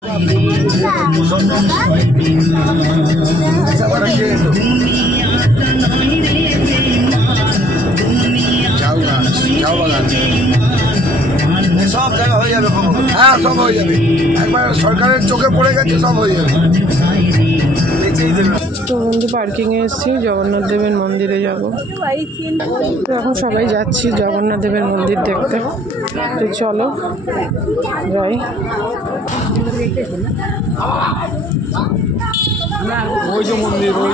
সব জায়গা হয়ে যাবে, হ্যাঁ সব হয়ে যাবে, একবার সরকারের চোখে পড়ে গেছে, সব হয়ে যাবে। তো বন্ধু পার্কিংয়ে এসেছি, জগন্নাথ দেবের মন্দিরে যাব। তো এখন সবাই যাচ্ছি জগন্নাথ দেবের মন্দির দেখতে। তো চলো যাই। ওই যে মন্দির, ওই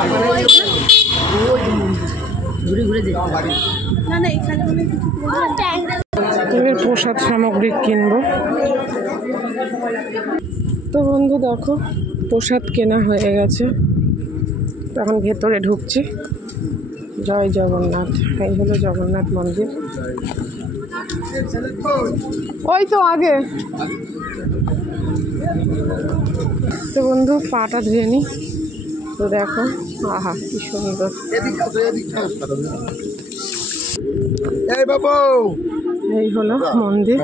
এবার প্রসাদ সামগ্রী কিনবো। তো বন্ধু দেখো প্রসাদ কেনা হয়ে গেছে, এখন ভেতরে ঢুকছি। জয় জগন্নাথ, এই হলো জগন্নাথ মন্দির। ওই তো আগে। তো বন্ধু পাটা ধুয়ে নি। তো দেখো, আহা কি সুন্দর। এই হলো মন্দির।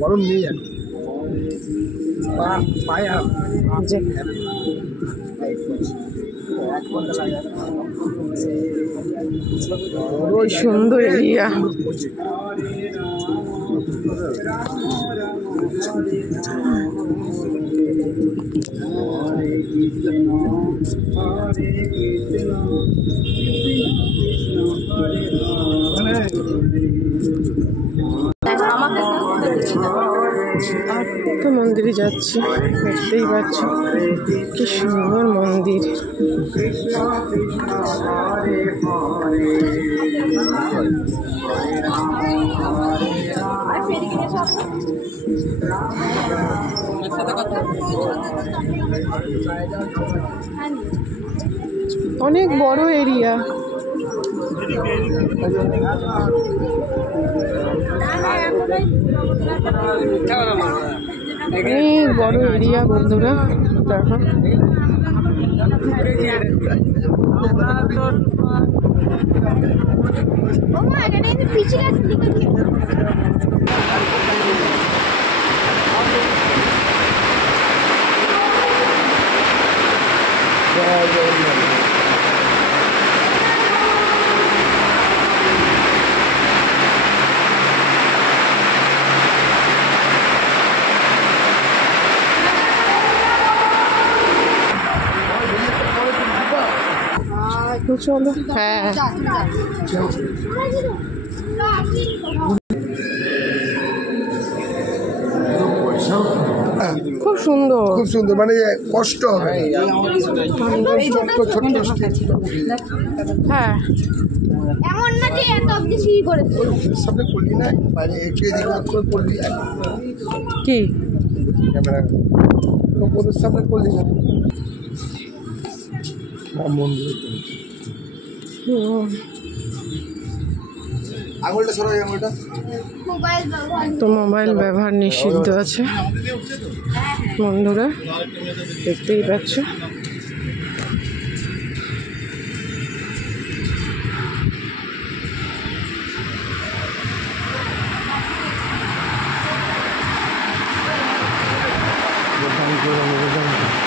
গরম নেই যে ওই সুন্দর এরিয়া। তো মন্দিরে যাচ্ছি, দেখতেই পাচ্ছ কি সুন্দর মন্দির। অনেক বড় এরিয়া। অনেক বড় এরিয়া বন্ধুরা, দেখো। চলো, হ্যাঁ খুব সুন্দর, খুব সুন্দর, মানে কষ্ট হবে। হ্যাঁ এমন না যে এত অবধি সিঁড়ি করেছে। সামনে করলি না, মানে একটু এদিকে করে করলি কি ক্যামেরা ওদের সামনে করলি না। মন্দির আঙুলটা সরাই, আঙুলটা। তো মোবাইল ব্যবহার নিষিদ্ধ আছে বন্ধুরা, দেখতেই পাচ্ছ। Thank you.